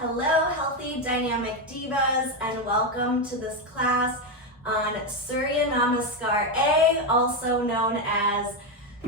Hello, healthy dynamic divas, and welcome to this class on Surya Namaskar A, also known as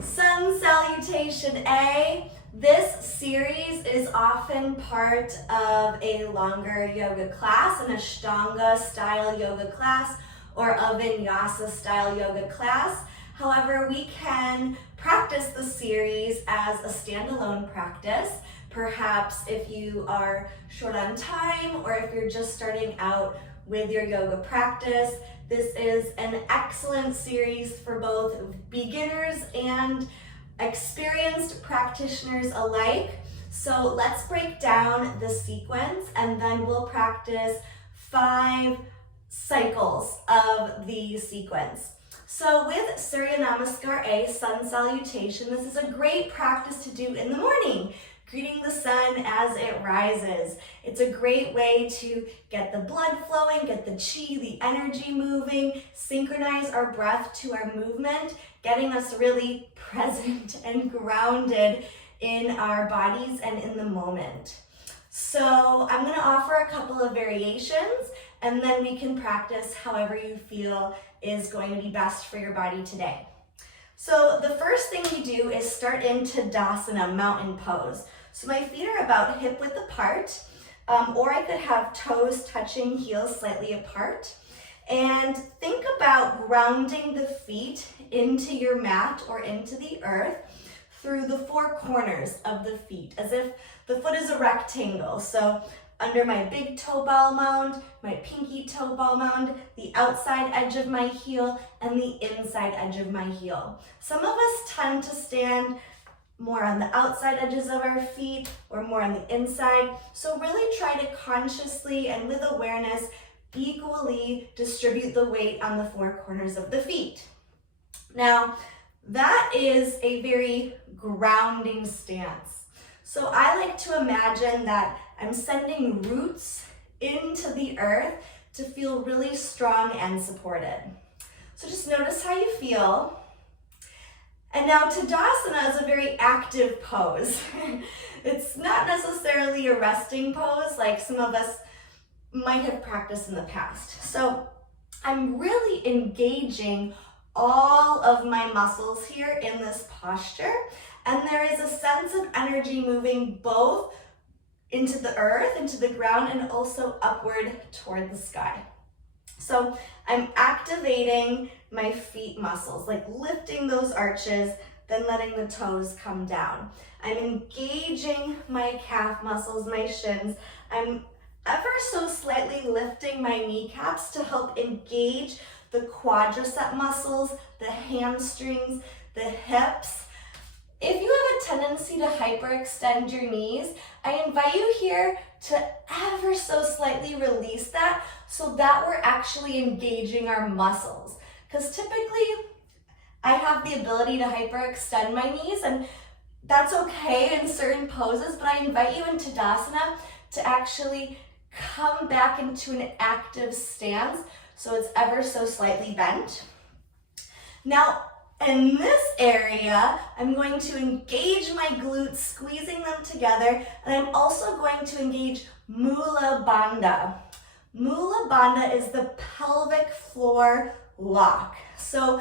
Sun Salutation A. This series is often part of a longer yoga class, an Ashtanga style yoga class, or a Vinyasa style yoga class. However, we can practice the series as a standalone practice. Perhaps if you are short on time or if you're just starting out with your yoga practice, this is an excellent series for both beginners and experienced practitioners alike. So let's break down the sequence and then we'll practice 5 cycles of the sequence. So with Surya Namaskar A, Sun Salutation, this is a great practice to do in the morning, greeting the sun as it rises. It's a great way to get the blood flowing, get the chi, the energy moving, synchronize our breath to our movement, getting us really present and grounded in our bodies and in the moment. So I'm going to offer a couple of variations and then we can practice however you feel is going to be best for your body today. So the first thing we do is start into Tadasana, mountain pose. So my feet are about hip width apart, or I could have toes touching heels slightly apart. And think about grounding the feet into your mat or into the earth through the 4 corners of the feet, as if the foot is a rectangle. So under my big toe ball mound, my pinky toe ball mound, the outside edge of my heel, and the inside edge of my heel. Some of us tend to stand more on the outside edges of our feet or more on the inside. So really try to consciously and with awareness equally distribute the weight on the 4 corners of the feet. Now, that is a very grounding stance. So I like to imagine that I'm sending roots into the earth to feel really strong and supported. So just notice how you feel. And now Tadasana is a very active pose. It's not necessarily a resting pose like some of us might have practiced in the past. So I'm really engaging all of my muscles here in this posture. And there is a sense of energy moving both into the earth, into the ground, and also upward toward the sky. So I'm activating my feet muscles, like lifting those arches, then letting the toes come down. I'm engaging my calf muscles, my shins. I'm ever so slightly lifting my kneecaps to help engage the quadricep muscles, the hamstrings, the hips. If you have a tendency to hyperextend your knees, I invite you here to ever so slightly release that so that we're actually engaging our muscles. Because typically I have the ability to hyperextend my knees and that's okay in certain poses, but I invite you in Tadasana to actually come back into an active stance so it's ever so slightly bent. Now, in this area, I'm going to engage my glutes, squeezing them together, and I'm also going to engage Mula Bandha. Mula Bandha is the pelvic floor lock. So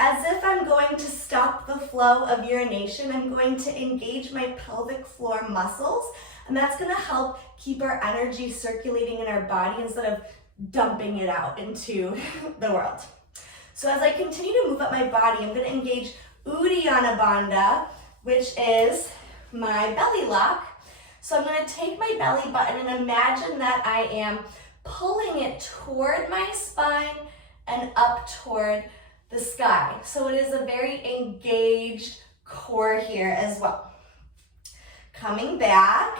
as if I'm going to stop the flow of urination, I'm going to engage my pelvic floor muscles, and that's going to help keep our energy circulating in our body instead of dumping it out into the world. So as I continue to move up my body, I'm going to engage Uddiyana Bandha, which is my belly lock. So I'm going to take my belly button and imagine that I am pulling it toward my spine and up toward the sky. So it is a very engaged core here as well. Coming back,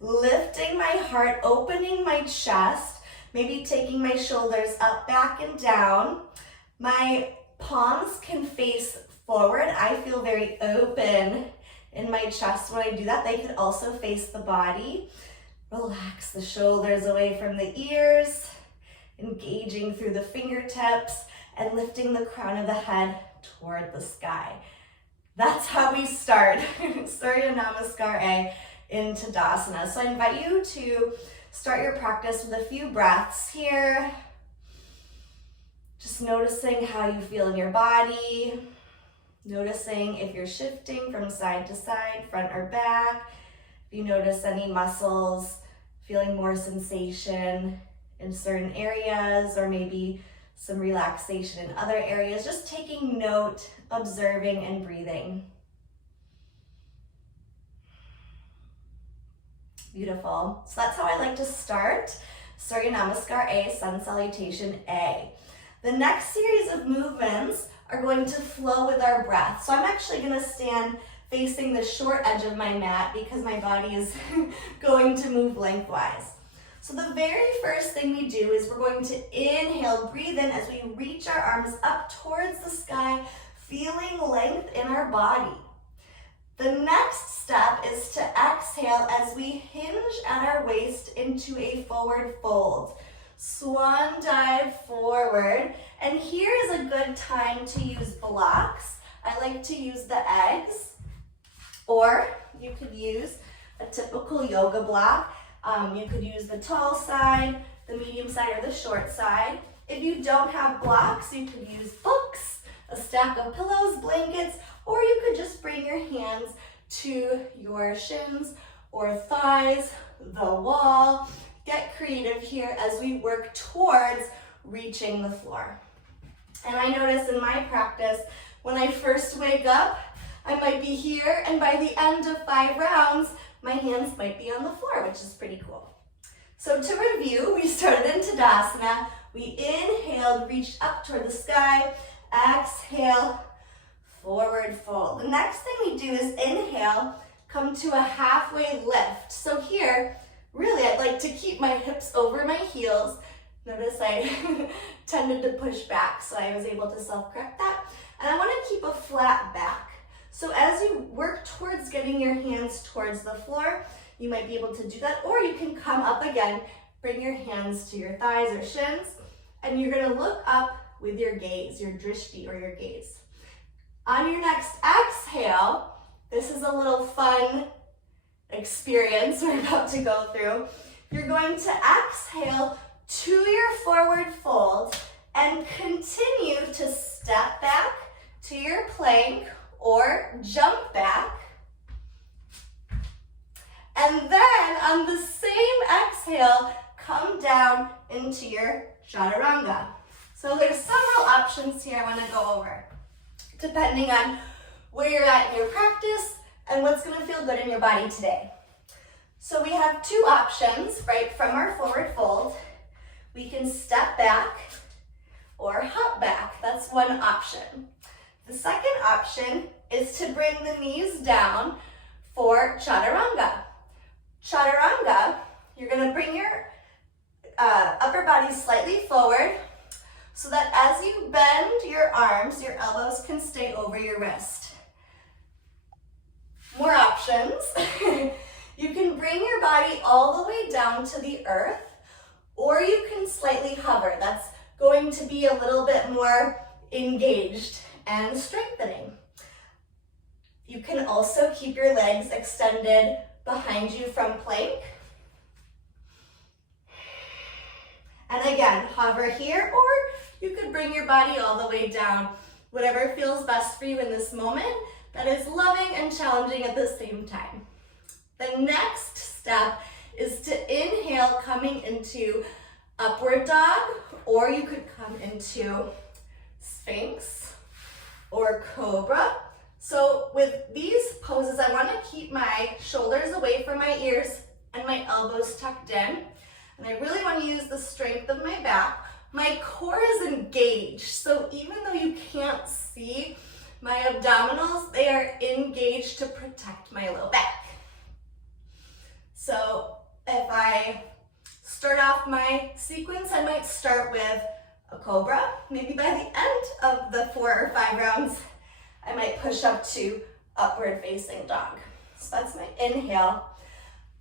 lifting my heart, opening my chest, maybe taking my shoulders up, back, and down. My palms can face forward. I feel very open in my chest when I do that. They could also face the body. Relax the shoulders away from the ears, engaging through the fingertips and lifting the crown of the head toward the sky. That's how we start Surya Namaskar A in Tadasana. So I invite you to start your practice with a few breaths here. Just noticing how you feel in your body. Noticing if you're shifting from side to side, front or back. If you notice any muscles, feeling more sensation in certain areas, or maybe some relaxation in other areas. Just taking note, observing, and breathing. Beautiful. So that's how I like to start Surya Namaskar A, Sun Salutation A. The next series of movements are going to flow with our breath. So I'm actually going to stand facing the short edge of my mat because my body is going to move lengthwise. So the very first thing we do is we're going to inhale, breathe in as we reach our arms up towards the sky, feeling length in our body. The next step is to exhale as we hinge at our waist into a forward fold. Swan dive forward. And here is a good time to use blocks. I like to use the eggs, or you could use a typical yoga block. You could use the tall side, the medium side, or the short side. If you don't have blocks, you could use books, a stack of pillows, blankets, or you could just bring your hands to your shins or thighs, the wall. Get creative here as we work towards reaching the floor. And I notice in my practice, when I first wake up, I might be here, and by the end of 5 rounds, my hands might be on the floor, which is pretty cool. So to review, we started in Tadasana. We inhaled, reached up toward the sky. Exhale, forward fold. The next thing we do is inhale, come to a halfway lift. So here, really, I'd like to keep my hips over my heels. Notice I tended to push back, so I was able to self-correct that. And I want to keep a flat back. So as you work towards getting your hands towards the floor, you might be able to do that, or you can come up again, bring your hands to your thighs or shins, and you're going to look up with your gaze, your drishti or your gaze. On your next exhale, this is a little fun experience we're about to go through. You're going to exhale to your forward fold and continue to step back to your plank or jump back. And then on the same exhale, come down into your chaturanga. So there's several options here I want to go over, depending on where you're at in your practice and what's going to feel good in your body today. So we have 2 options, right, from our forward fold. We can step back or hop back. That's one option. The second option is to bring the knees down for chaturanga. Chaturanga, you're going to bring your upper body slightly forward so that as you bend your arms, your elbows can stay over your wrist. More options. You can bring your body all the way down to the earth, or you can slightly hover. That's going to be a little bit more engaged and strengthening. You can also keep your legs extended behind you from plank. And again, hover here, or you could bring your body all the way down. Whatever feels best for you in this moment, that is loving and challenging at the same time. The next step is to inhale, coming into upward dog, or you could come into Sphinx or Cobra. So with these poses, I want to keep my shoulders away from my ears and my elbows tucked in. And I really want to use the strength of my back. My core is engaged, so even though you can't see my abdominals, they are engaged to protect my low back. So if I start off my sequence, I might start with a cobra. Maybe by the end of the 4 or 5 rounds, I might push up to upward facing dog. So that's my inhale.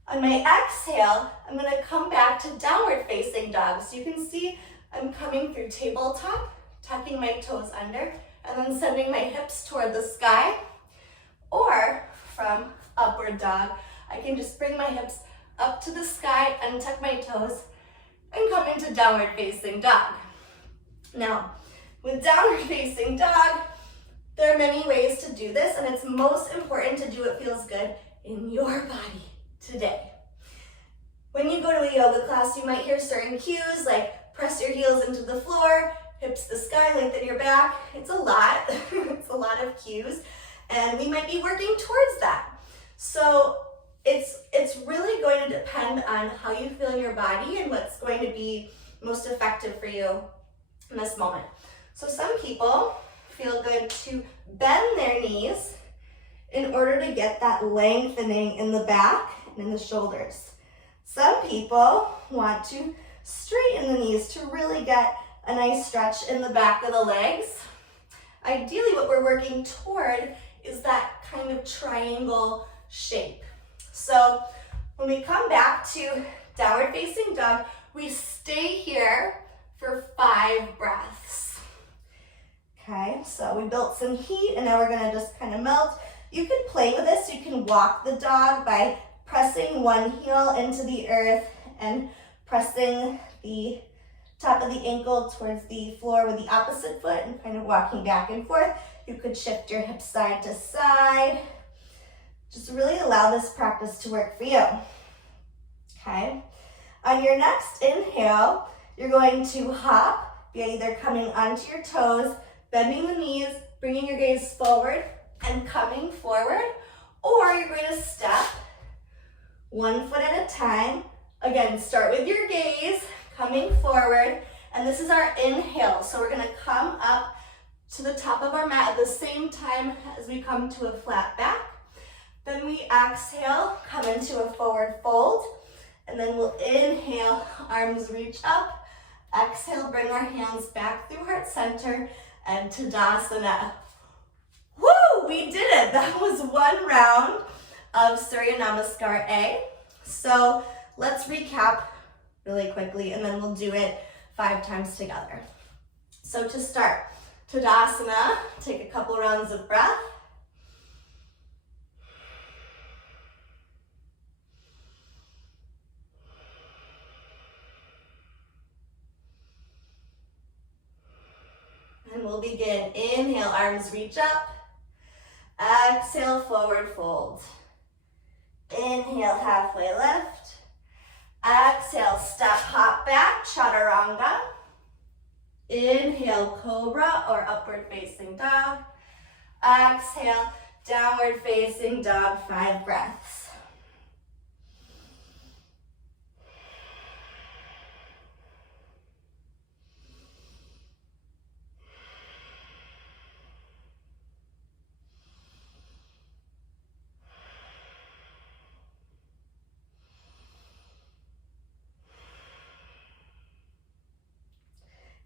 On my exhale, I'm going to come back to downward facing dog. So you can see I'm coming through tabletop, tucking my toes under, and then sending my hips toward the sky. Or from upward dog, I can just bring my hips up to the sky, untuck my toes, and come into downward facing dog. Now, with downward facing dog, there are many ways to do this, and it's most important to do what feels good in your body today. When you go to a yoga class, you might hear certain cues like press your heels into the floor, hips to the sky, lengthen your back. It's a lot. It's a lot of cues, and we might be working towards that. So it's really going to depend on how you feel in your body and what's going to be most effective for you in this moment. So some people feel good to bend their knees in order to get that lengthening in the back and in the shoulders. Some people want to straighten the knees to really get a nice stretch in the back of the legs. Ideally, what we're working toward is that kind of triangle shape. So when we come back to downward facing dog, we stay here for 5 breaths. Okay, so we built some heat and now we're gonna just kind of melt. You can play with this. You can walk the dog by pressing one heel into the earth and pressing the top of the ankle towards the floor with the opposite foot and kind of walking back and forth. You could shift your hips side to side. Just really allow this practice to work for you. Okay. On your next inhale, you're going to hop by either coming onto your toes, bending the knees, bringing your gaze forward and coming forward, or you're going to step 1 foot at a time. Again, start with your gaze, coming forward, and this is our inhale. So we're gonna come up to the top of our mat at the same time as we come to a flat back. Then we exhale, come into a forward fold, and then we'll inhale, arms reach up. Exhale, bring our hands back through heart center and Tadasana. Woo, we did it. That was 1 round of Surya Namaskar A. So let's recap really quickly, and then we'll do it 5 times together. So to start, Tadasana, take a couple rounds of breath. And we'll begin. Inhale, arms reach up. Exhale, forward fold. Inhale, halfway lift. Exhale, step, hop back, chaturanga. Inhale, cobra or upward facing dog. Exhale, downward facing dog, 5 breaths.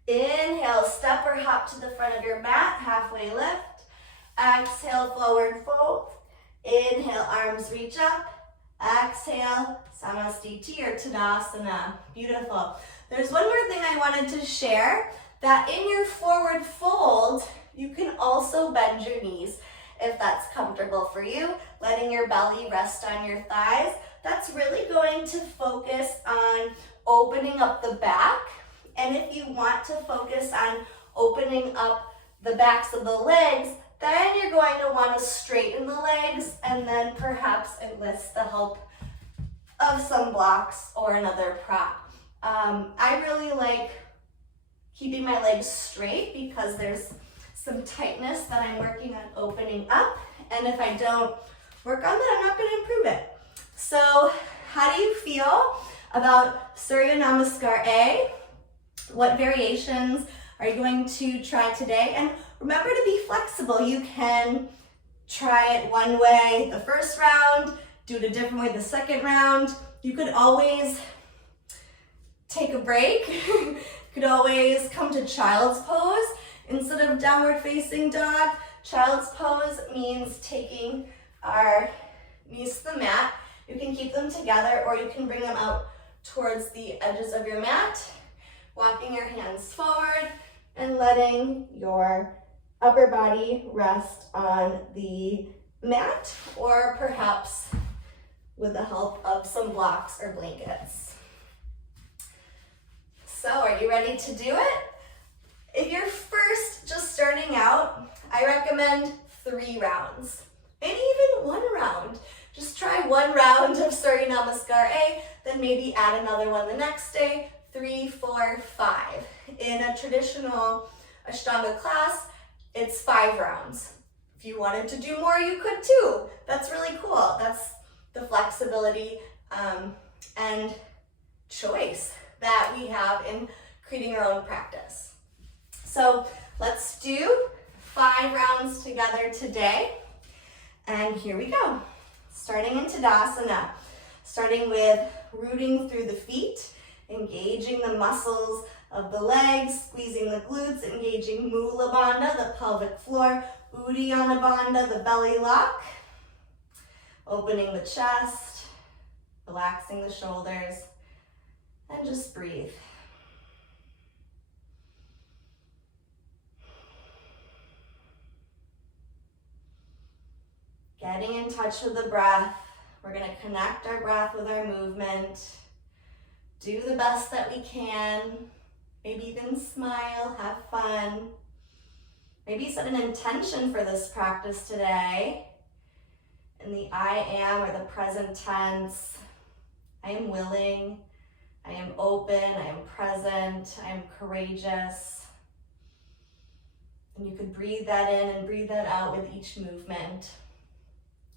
Inhale, step or hop to the front of your mat, halfway lift. Exhale, forward fold. Inhale, arms reach up. Exhale, Samastiti or Tadasana. Beautiful. There's one more thing I wanted to share, that in your forward fold, you can also bend your knees if that's comfortable for you, letting your belly rest on your thighs. That's really going to focus on opening up the back. And if you want to focus on opening up the backs of the legs, then you're going to want to straighten the legs and then perhaps enlist the help of some blocks or another prop. I really like keeping my legs straight because there's some tightness that I'm working on opening up. And if I don't work on that, I'm not going to improve it. So how do you feel about Surya Namaskar A? What variations are you going to try today? And remember to be flexible. You can try it one way the first round, do it a different way the second round. You could always take a break. You could always come to child's pose instead of downward facing dog. Child's pose means taking our knees to the mat. You can keep them together or you can bring them out towards the edges of your mat. Walking your hands forward and letting your upper body rest on the mat or perhaps with the help of some blocks or blankets. So are you ready to do it? If you're first just starting out, I recommend 3 rounds, maybe even 1 round. Just try 1 round of Surya Namaskar A, then maybe add another one the next day, 3, 4, 5. In a traditional Ashtanga class, it's 5 rounds. If you wanted to do more, you could too. That's really cool. That's the flexibility and choice that we have in creating our own practice. So let's do 5 rounds together today. And here we go. Starting in Tadasana, starting with rooting through the feet, engaging the muscles of the legs, squeezing the glutes, engaging Mula Bandha, the pelvic floor, Uddiyana Bandha, the belly lock, opening the chest, relaxing the shoulders, and just breathe. Getting in touch with the breath. We're going to connect our breath with our movement. Do the best that we can. Maybe even smile, have fun. Maybe set an intention for this practice today. In the I am or the present tense, I am willing, I am open, I am present, I am courageous. And you could breathe that in and breathe that out with each movement.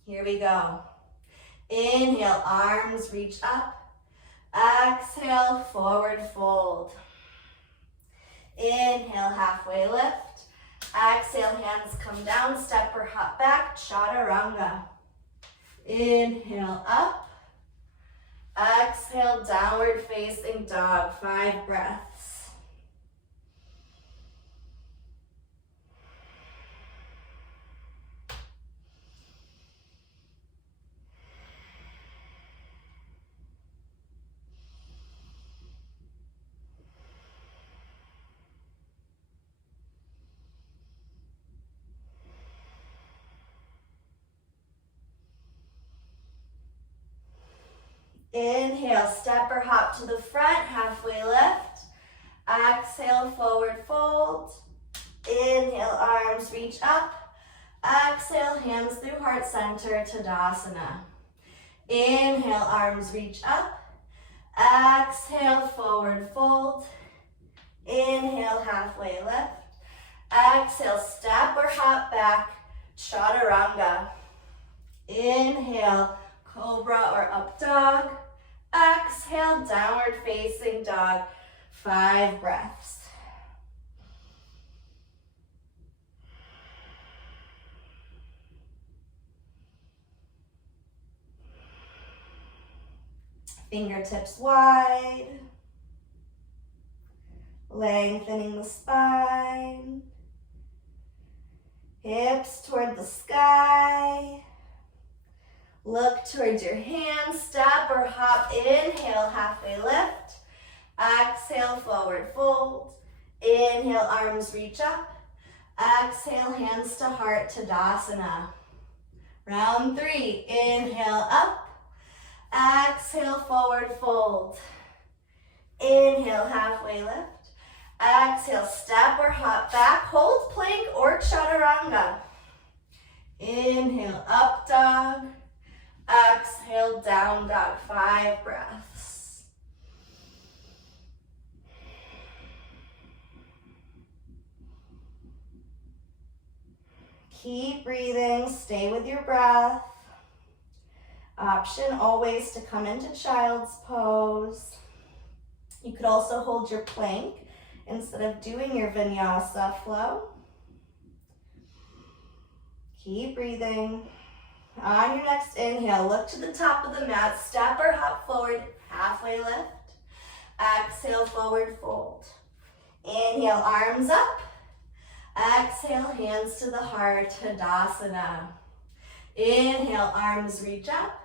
Here we go. Inhale, arms reach up. Exhale, forward fold. Inhale, halfway lift. Exhale, hands come down, step or hop back, chaturanga. Inhale, up. Exhale, downward facing dog, 5 breaths. Inhale, step or hop to the front, halfway lift. Exhale, forward fold. Inhale, arms reach up. Exhale, hands through heart center, Tadasana. Inhale, arms reach up. Exhale, forward fold. Inhale, halfway lift. Exhale, step or hop back, chaturanga. Inhale, cobra or up dog. Exhale, downward facing dog, 5 breaths. Fingertips wide, lengthening the spine, hips toward the sky. Look towards your hands, step or hop, inhale, halfway lift. Exhale, forward fold. Inhale, arms reach up. Exhale, hands to heart, Tadasana. Round 3, inhale, up. Exhale, forward fold. Inhale, halfway lift. Exhale, step or hop back, hold plank or chaturanga. Inhale, up dog. Exhale, down dog, 5 breaths. Keep breathing, stay with your breath. Option always to come into child's pose. You could also hold your plank instead of doing your vinyasa flow. Keep breathing. On your next inhale, look to the top of the mat, step or hop forward, halfway lift. Exhale, forward fold. Inhale, arms up. Exhale, hands to the heart, Tadasana. Inhale, arms reach up.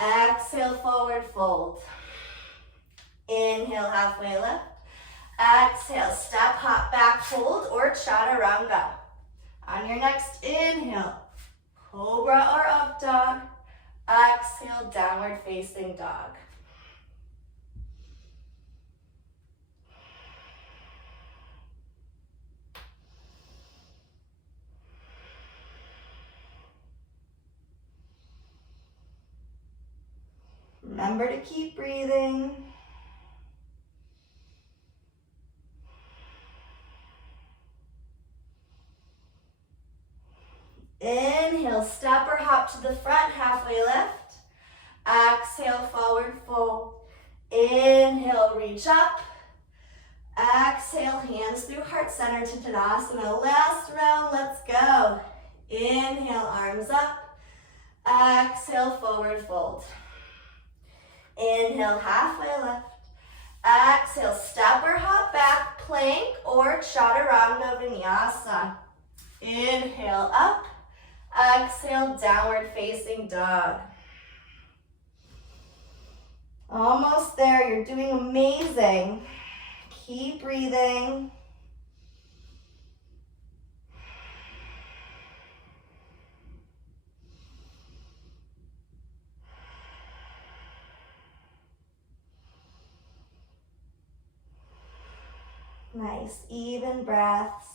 Exhale, forward fold. Inhale, halfway lift. Exhale, step, hop back, hold, or chaturanga. On your next inhale, cobra or up dog. Exhale, downward facing dog. Remember to keep breathing. Inhale, step or hop to the front, halfway lift. Exhale, forward fold. Inhale, reach up. Exhale, hands through heart center to Tadasana. Last round, let's go. Inhale, arms up. Exhale, forward fold. Inhale, halfway lift. Exhale, step or hop back, plank or chaturanga vinyasa. Inhale, up. Exhale, downward facing dog. Almost there, you're doing amazing. Keep breathing. Nice, even breaths.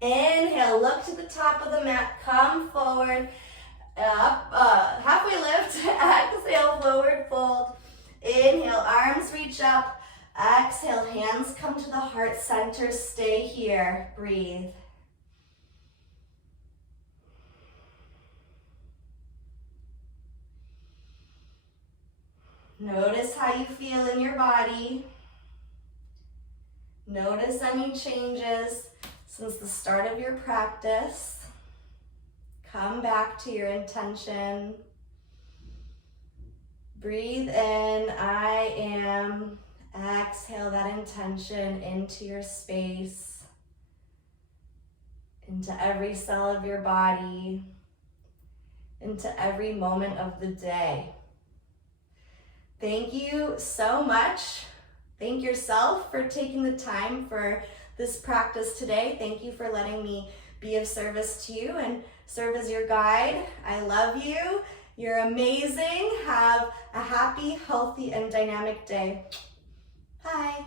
Inhale, look to the top of the mat, come forward, up, halfway lift, exhale, forward fold. Inhale, arms reach up, exhale, hands come to the heart center, stay here, breathe. Notice how you feel in your body. Notice any changes since the start of your practice. Come back to your intention. Breathe in, I am. Exhale that intention into your space, into every cell of your body, into every moment of the day. Thank you so much. Thank yourself for taking the time for this practice today. Thank you for letting me be of service to you and serve as your guide. I love you. You're amazing. Have a happy, healthy, and dynamic day. Bye.